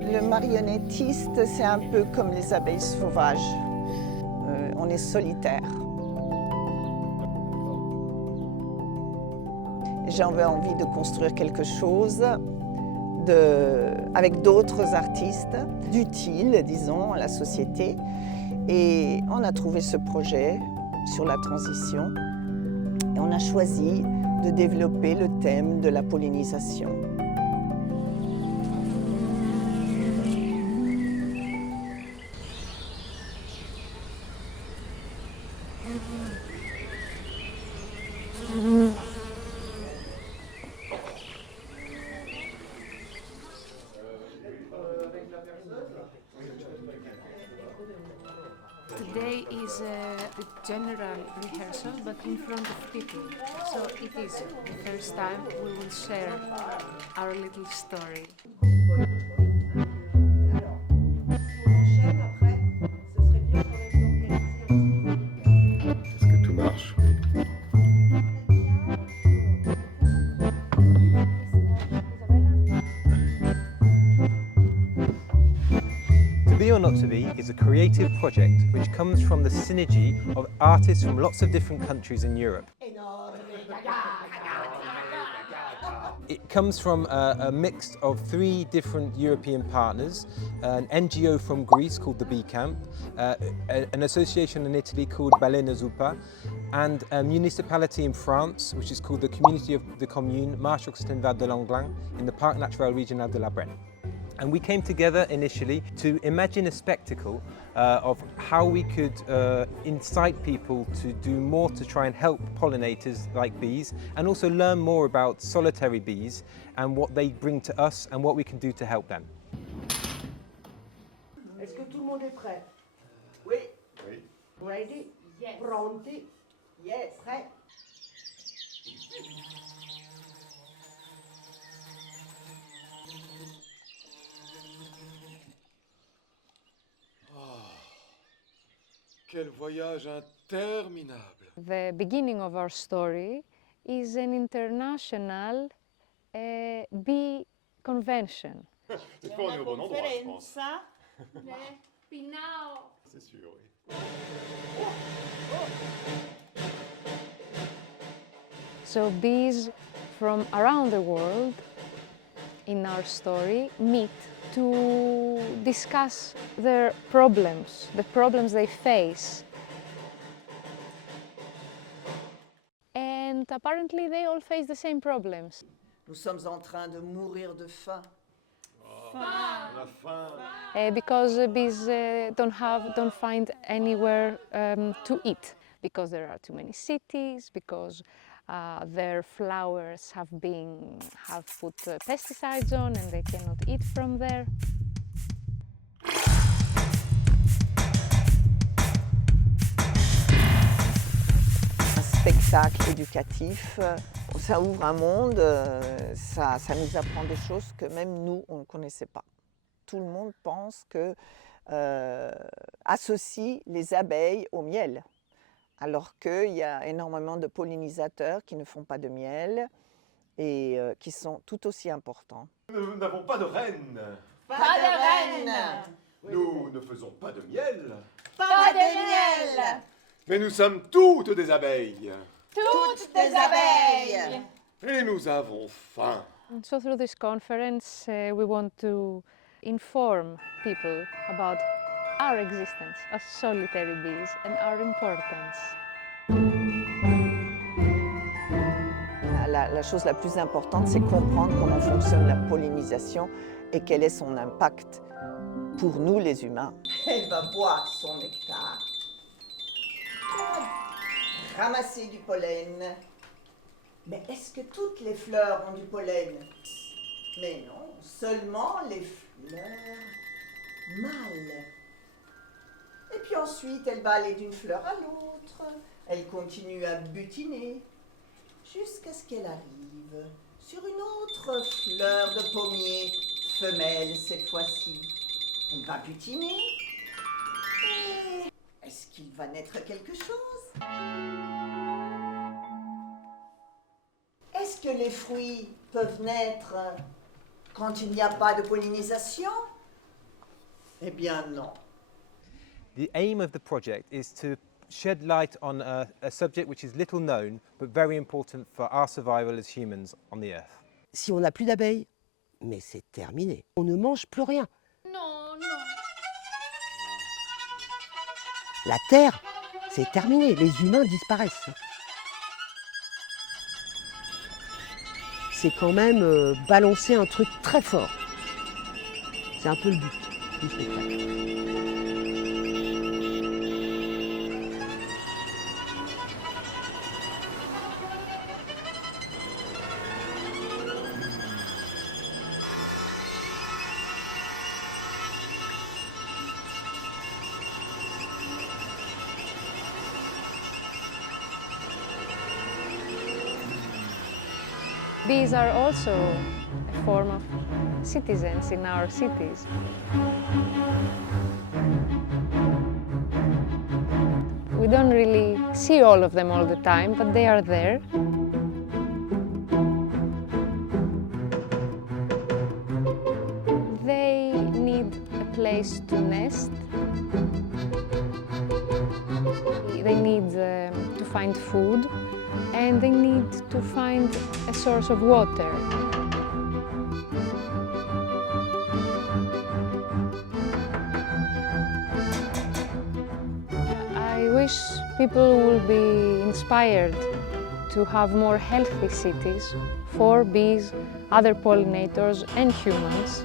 Le marionnettiste, c'est un peu comme les abeilles sauvages. On est solitaire. J'avais envie de construire quelque chose avec d'autres artistes, d'utile, disons, à la société. Et on a trouvé ce projet sur la transition. Et on a choisi de développer le thème de la pollinisation. Today is the general rehearsal, but in front of people. So it is the first time we will share our little story. Est-ce que tout marche? To Be or Not to Be is a creative project which comes from the synergy of artists from lots of different countries in Europe. It comes from a mix of 3 different European partners, an NGO from Greece called the Bee Camp, an association in Italy called Balena Zoppa, and a municipality in France which is called the Communauté of the communes Marche Occitane Val de l'Anglin in the Parc Naturel Regional de la Brenne. And we came together initially to imagine a spectacle of how we could incite people to do more to try and help pollinators like bees, and also learn more about solitary bees and what they bring to us and what we can do to help them. Est-ce que tout le monde est prêt? Oui. Oui. Ready? Yes. Pronti? Yes, prêt. Quel voyage interminable! The beginning of our story is an international bee convention. Cette fois, on est au bon endroit, je pense. Pinao. C'est sûr, oui. So bees from around the world in our story meet to discuss their problems, the problems they face. And apparently they all face the same problems. Nous sommes en train de mourir de faim. On a faim. Because bees don't find anywhere to eat, because there are too many cities, because their flowers have put pesticides on and they cannot eat from there. Un spectacle éducatif, ça ouvre un monde, ça nous apprend des choses que même nous, on ne connaissait pas. Tout le monde pense que associe les abeilles au miel, alors qu'il y a énormément de pollinisateurs qui ne font pas de miel et qui sont tout aussi importants. Nous n'avons pas de reine. Pas de reine. Nous ne faisons pas de miel. Pas de miel. Mais nous sommes toutes des abeilles. Toutes des abeilles. Et nous avons faim. And so through this conference we want to inform people about our existence as solitary bees and our importance. La chose la plus importante, c'est comprendre comment fonctionne la pollinisation et quel est son impact pour nous les humains. Elle va boire son nectar, ramasser du pollen. Mais est-ce que toutes les fleurs ont du pollen? Mais non, seulement les fleurs mâles. Et puis ensuite, elle va aller d'une fleur à l'autre. Elle continue à butiner jusqu'à ce qu'elle arrive sur une autre fleur de pommier, femelle cette fois-ci. Elle va butiner. Et est-ce qu'il va naître quelque chose? est-ce que les fruits peuvent naître quand il n'y a pas de pollinisation? Eh bien non. The aim of the project is to shed light on a subject which is little known but very important for our survival as humans on the earth. Si on n'a plus d'abeilles, mais c'est terminé. On ne mange plus rien. Non, non. La Terre, c'est terminé. Les humains disparaissent. C'est quand même balancer un truc très fort. C'est un peu le but du spectacle. Bees are also a form of citizens in our cities. We don't really see all of them all the time, but they are there. They need a place to nest. They need to find food, and they need to find a source of water. I wish people will be inspired to have more healthy cities for bees, other pollinators and humans.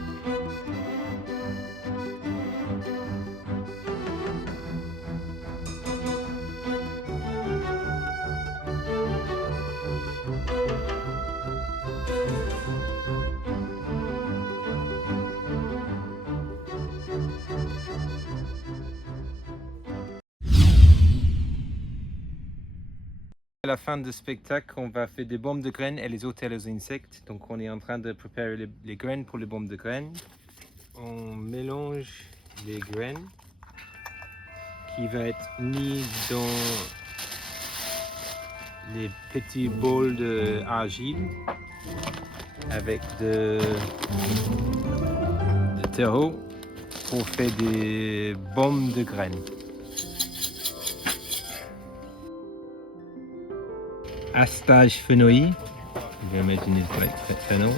À la fin du spectacle, on va faire des bombes de graines et les hôtels aux insectes. Donc on est en train de préparer les graines pour les bombes de graines. On mélange les graines qui va être mis dans les petits bols d'argile avec de terreau pour faire des bombes de graines. Astage fenouil, je vais imaginer like fennel.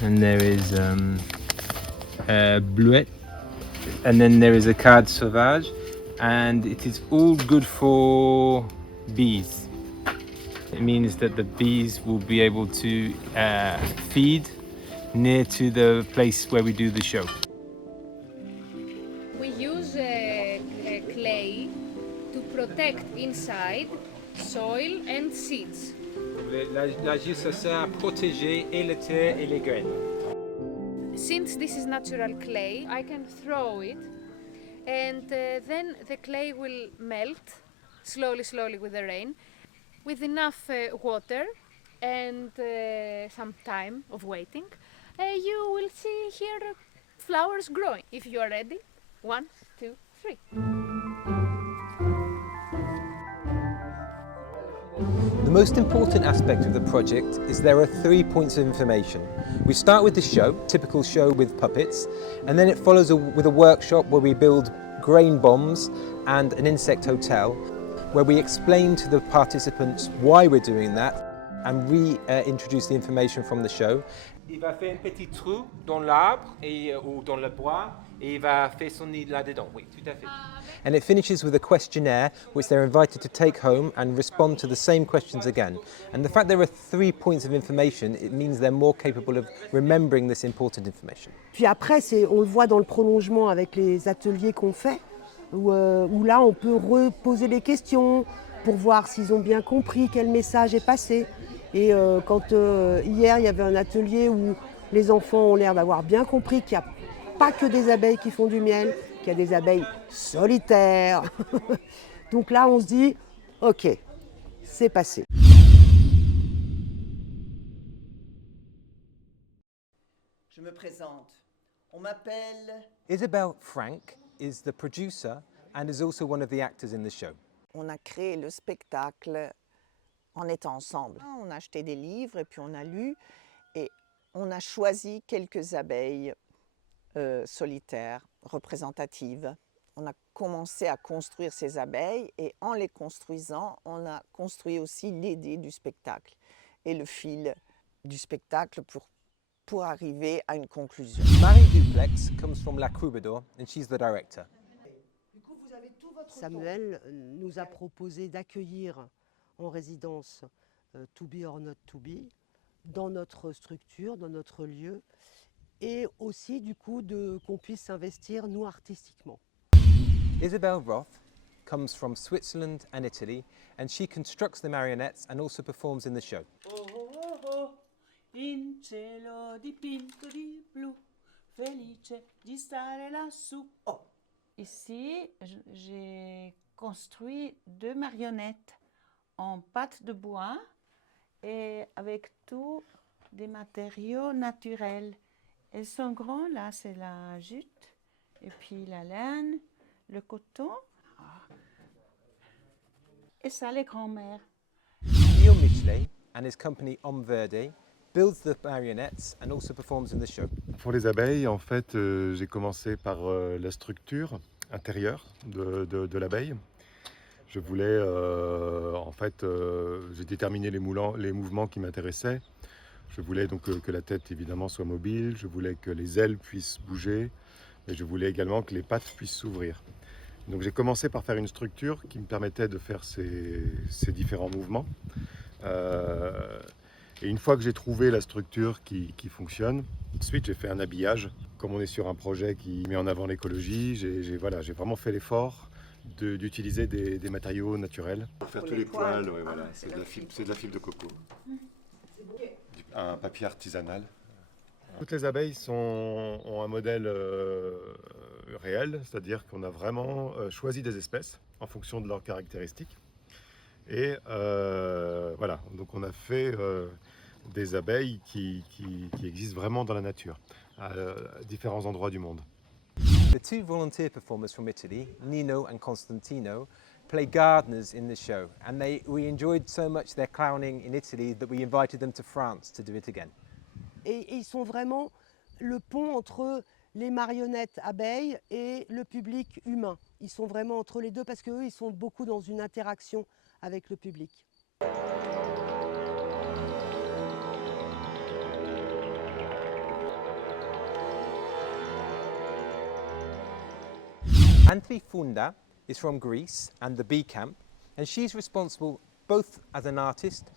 And there is a bluet, and then there is a card sauvage, and it is all good for bees. It means that the bees will be able to feed near to the place where we do the show. We use clay to protect inside soil and seeds. L'argile, ça sert à protéger et la terre et les graines. Since this is natural clay, I can throw it and then the clay will melt slowly with the rain. With enough water and some time of waiting, you will see here flowers growing. If you are ready, 1, 2, 3. The most important aspect of the project is there are 3 points of information. We start with the show, typical show with puppets, and then it follows with a workshop where we build grain bombs and an insect hotel, where we explain to the participants why we're doing that and reintroduce the information from the show. Il va faire un petit trou dans l'arbre ou dans le bois et il va faire son nid là-dedans. Oui, tout à fait. And it finishes with a questionnaire which they're invited to take home and respond to the same questions again. And the fact there are 3 points of information, it means they're more capable of remembering this important information. Puis après, on le voit dans le prolongement avec les ateliers qu'on fait, où là, on peut reposer les questions pour voir s'ils ont bien compris quel message est passé. Et quand hier, il y avait un atelier où les enfants ont l'air d'avoir bien compris qu'il n'y a pas que des abeilles qui font du miel, qu'il y a des abeilles solitaires. Donc là, on se dit, ok, c'est passé. Je me présente. On m'appelle... Isabel Frank is the producer and is also one of the actors in the show. On a créé le spectacle en étant ensemble. On a acheté des livres et puis on a lu et on a choisi quelques abeilles solitaires, représentatives. On a commencé à construire ces abeilles et en les construisant, on a construit aussi l'idée du spectacle et le fil du spectacle pour arriver à une conclusion. Marie Duplex comes from La Croubador and she's the director. Samuel nous a proposé d'accueillir en résidence To Be or Not To Be dans notre structure, dans notre lieu, et aussi du coup qu'on puisse s'investir nous artistiquement. Isabel Roth comes from Switzerland and Italy and she constructs the marionettes and also performs in the show. Oh, oh, oh, in cielo dipinto di blu, felice di stare lassù. Oh. Ici, j'ai construit 2 marionnettes en pâte de bois et avec tous des matériaux naturels. Elles sont grandes, là c'est la jute, et puis la laine, le coton, et ça les grands-mères. Guillaume Michelet and his company Homme Verde builds the marionettes and also performs in the show. Pour les abeilles, en fait, j'ai commencé par la structure intérieure de l'abeille. Je voulais, en fait, j'ai déterminé les mouvements qui m'intéressaient. Je voulais donc que la tête, évidemment, soit mobile. Je voulais que les ailes puissent bouger. Et je voulais également que les pattes puissent s'ouvrir. Donc j'ai commencé par faire une structure qui me permettait de faire ces différents mouvements. Et une fois que j'ai trouvé la structure qui fonctionne, ensuite j'ai fait un habillage. Comme on est sur un projet qui met en avant l'écologie, j'ai vraiment fait l'effort d'utiliser des matériaux naturels. Pour faire tous les poils, ouais, voilà, c'est de la fibre de coco. Un papier artisanal. Toutes les abeilles ont un modèle réel, c'est-à-dire qu'on a vraiment choisi des espèces en fonction de leurs caractéristiques. Et voilà, donc on a fait des abeilles qui existent vraiment dans la nature, à différents endroits du monde. The 2 volunteer performers from Italy, Nino and Constantino, play gardeners in the show, and we enjoyed so much their clowning in Italy that we invited them to France to do it again. Et ils sont vraiment le pont entre les marionnettes abeilles et le public humain. Ils sont vraiment entre les deux parce qu'eux, ils sont beaucoup dans une interaction avec le public. Anthony Funda is from Greece and the Bee Camp, and she's responsible both as an artist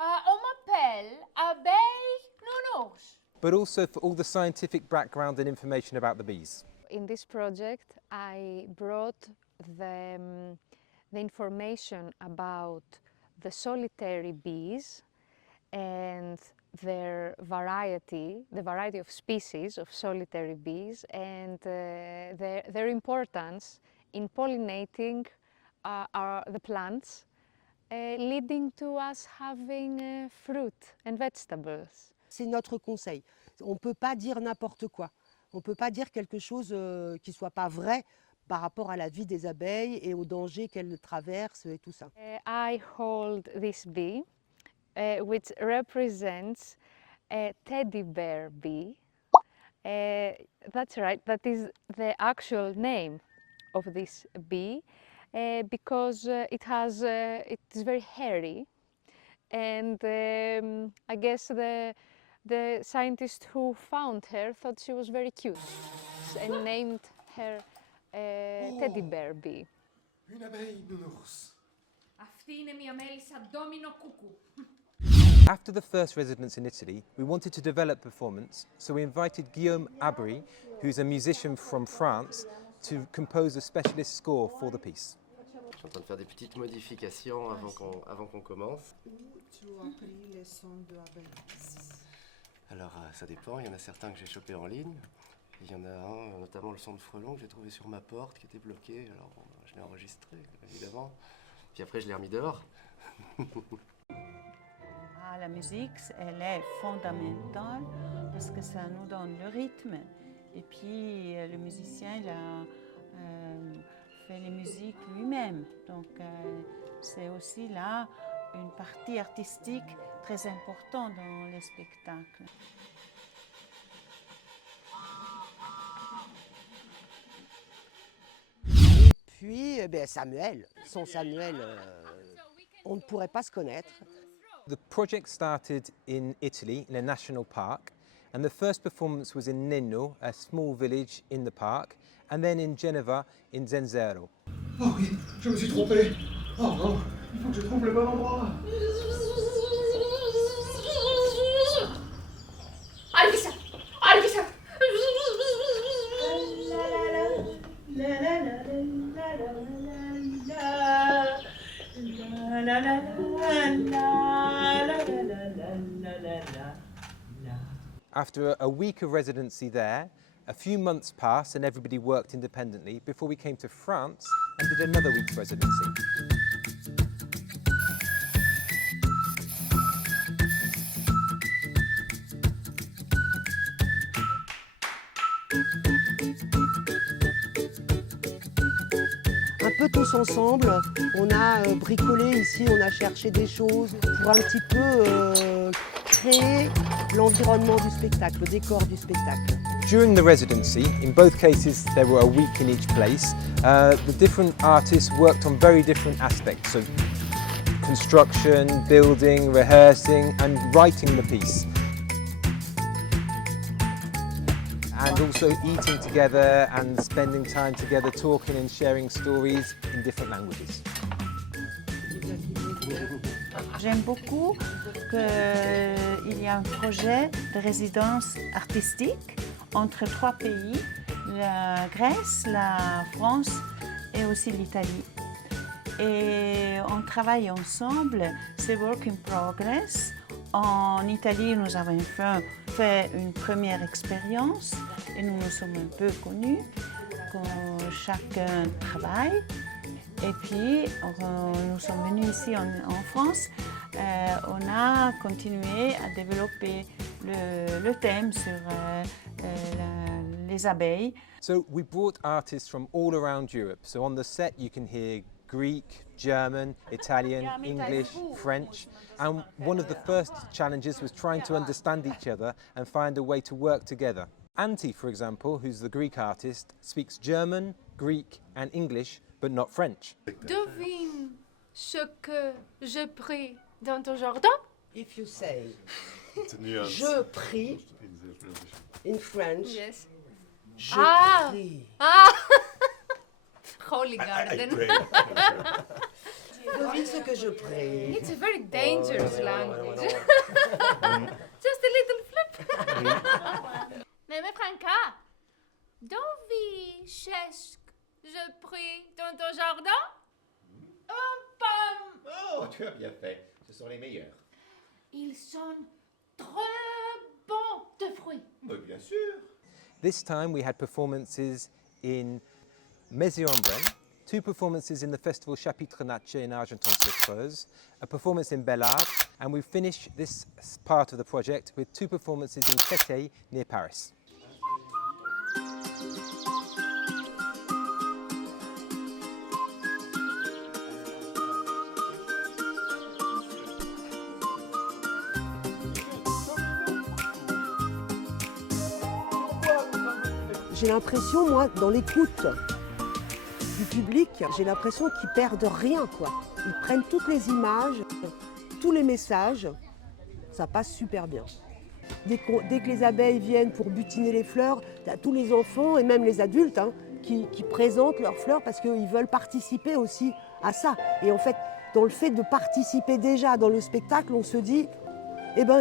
On m'appelle Abeille Nounours. but also for all the scientific background and information about the bees. In this project, I brought the information about the solitary bees and their variety, the variety of species of solitary bees, and their importance in pollinating the plants, leading to us having fruit and vegetables. C'est notre conseil. On ne peut pas dire n'importe quoi. On ne peut pas dire quelque chose qui ne soit pas vrai par rapport à la vie des abeilles et aux dangers qu'elles traversent et tout ça. I hold this bee, which represents a teddy bear bee. That's right, that is the actual name of this bee, because it is very hairy, and I guess the scientist who found her thought she was very cute and named her teddy bear bee. Une abeille nounours. Αυτή είναι μια μέλισσα ντόμινο κούκου. After the first residence in Italy, we wanted to develop performance, so we invited Guillaume Abry, who's a musician from France, to compose a specialist score for the piece. Je suis en train de faire des petites modifications avant qu'on commence. Tu as appris les sons de abeilles. Alors ça dépend, il y en a certains que j'ai chopés en ligne. Il y en a un, notamment le son de frelon que j'ai trouvé sur ma porte qui était bloqué. Alors bon, je l'ai enregistré évidemment. Puis après je l'ai remis dehors. La musique, elle est fondamentale parce que ça nous donne le rythme. Et puis le musicien, il a fait les musiques lui-même. Donc c'est aussi là une partie artistique très importante dans les spectacles. Puis Samuel, sans Samuel, on ne pourrait pas se connaître. The project started in Italy, in a national park, and the first performance was in Nenno, a small village in the park, and then in Genova, in Zenzero. Oh oui, je me suis trompé. Oh non, il faut que je trouve le bon endroit. Άρχισα! Άρχισα! After a week of residency there, a few months passed and everybody worked independently before we came to France and did another week's residency. Un peu tous ensemble, on a bricolé ici, on a cherché des choses pour un petit peu créer l'environnement du spectacle, le décor du spectacle. During the residency, in both cases there were a week in each place, the different artists worked on very different aspects of construction, building, rehearsing and writing the piece. And also eating together and spending time together, talking and sharing stories in different languages. J'aime beaucoup qu'il y a un projet de résidence artistique entre 3 pays, la Grèce, la France et aussi l'Italie. Et on travaille ensemble, c'est work in progress. En Italie, nous avons fait une première expérience et nous nous sommes un peu connus quand chacun travaille. Et puis, nous sommes venus ici en France. On a continué à développer le thème sur les abeilles. So we brought artists from all around Europe. So on the set you can hear Greek, German, Italian, English, French. And one of the first challenges was trying to understand each other and find a way to work together. Antti, for example, who's the Greek artist, speaks German, Greek and English, but not French. Devine ce que je prie dans ton jardin. If you say It's a nuance. je prie in French, Yes. je Ah. prie. Ah! Holy garden. Devine ce que je prie. It's a very dangerous language. Just a little flip. Mais Franca, devine ce que je prie dans ton jardin. Pam! Oh, tu as bien fait. Ce sont les meilleurs. Ils sont très bons de fruits. Mais bien sûr. This time we had performances in Mézières-en-Brenne, 2 performances in the festival Chapitre Natchez in Argenton-sur-Creuse, a performance in Bellard, and we finished this part of the project with 2 performances in Créteil near Paris. J'ai l'impression, moi, dans l'écoute du public, j'ai l'impression qu'ils perdent rien, quoi. Ils prennent toutes les images, tous les messages, ça passe super bien. Dès que les abeilles viennent pour butiner les fleurs, il y a tous les enfants et même les adultes qui présentent leurs fleurs parce qu'ils veulent participer aussi à ça. Et en fait, dans le fait de participer déjà dans le spectacle, on se dit, eh ben,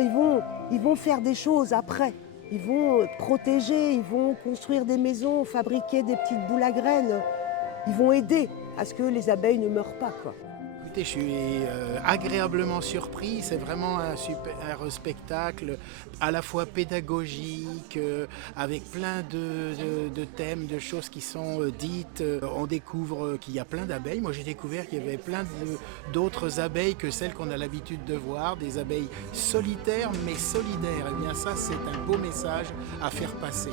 ils vont faire des choses après. Ils vont protéger, ils vont construire des maisons, fabriquer des petites boules à graines. Ils vont aider à ce que les abeilles ne meurent pas, quoi. Écoutez, je suis agréablement surpris. C'est vraiment un super spectacle, à la fois pédagogique, avec plein de thèmes, de choses qui sont dites. On découvre qu'il y a plein d'abeilles. Moi, j'ai découvert qu'il y avait plein d'autres abeilles que celles qu'on a l'habitude de voir, des abeilles solitaires mais solidaires. Eh bien, ça, c'est un beau message à faire passer.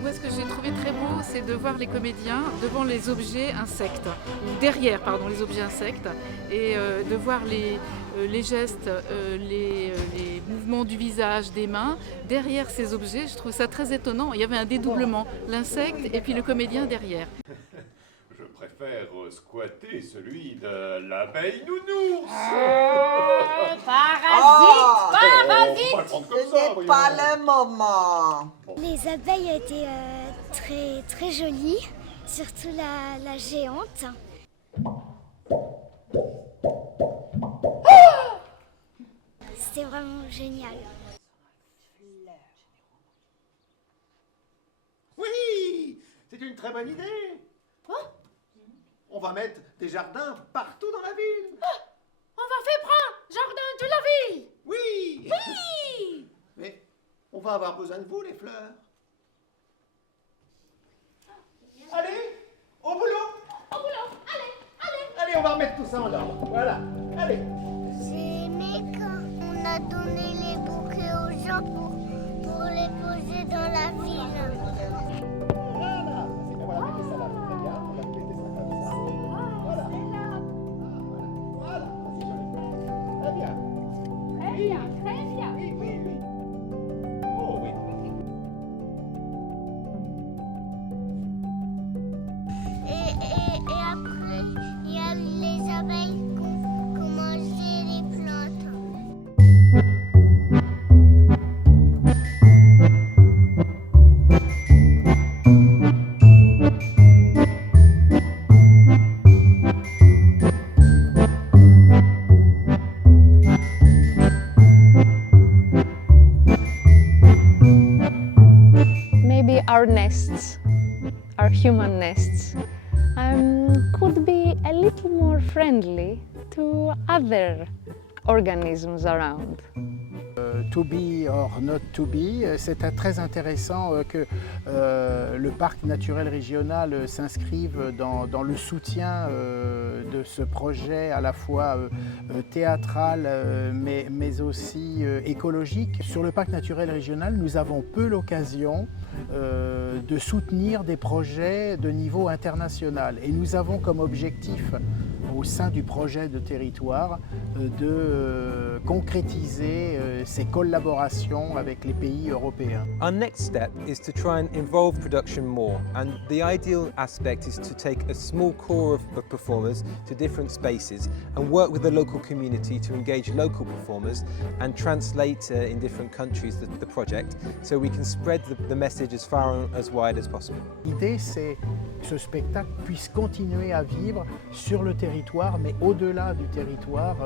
moi, ce que j'ai trouvé très beau, c'est de voir les comédiens devant les objets insectes, ou derrière, pardon, les objets insectes, et de voir les gestes, les mouvements du visage, des mains, derrière ces objets. Je trouve ça très étonnant. Il y avait un dédoublement, l'insecte et puis le comédien derrière. Je préfère squatter celui de l'abeille nounours. Parasite, ce n'est pas le moment. Les abeilles étaient très, très jolies, surtout la géante. C'était vraiment génial. Oui, c'est une très bonne idée. On va mettre des jardins partout dans la ville. On va faire un jardin de la ville. Oui. Oui. Mais on va avoir besoin de vous, les fleurs. Allez, au boulot. Au boulot, allez. Allez, on va remettre tout ça en ordre. Voilà, allez. J'ai aimé quand on a donné les bouquets aux gens pour les poser dans la ville. Voilà, on va mettre ça là, très bien. On va mettre ça comme ça. Voilà. Voilà, c'est joli. Très bien. Très bien, très bien. Oui, oui, oui. Oh oui. Et après, il y a les abeilles qui ont mangé les plantes. Maybe our nests, our human nests, could be a little more friendly to other organisms around. To be or not to be, c'est très intéressant que le parc naturel régional s'inscrive dans le soutien de ce projet à la fois théâtral mais aussi écologique. Sur le parc naturel régional, nous avons peu l'occasion de soutenir des projets de niveau international et nous avons comme objectif au sein du projet de territoire de concrétiser ces collaborations avec les pays européens. Our next step is to try and involve production more, and the ideal aspect is to take a small core of performers to different spaces and work with the local community to engage local performers and translate in different countries the project so we can spread the message as far and as wide as possible. L'idée, c'est que ce spectacle puisse continuer à vivre sur le territoire, mais au-delà du territoire,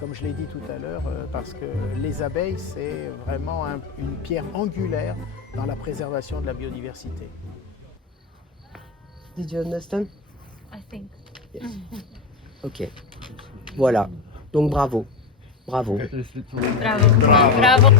comme je l'ai dit tout à l'heure, parce que les abeilles, c'est vraiment une pierre angulaire dans la préservation de la biodiversité. Did you understand? I think. Yes. Ok. Voilà. Donc bravo. Bravo. Bravo. Bravo.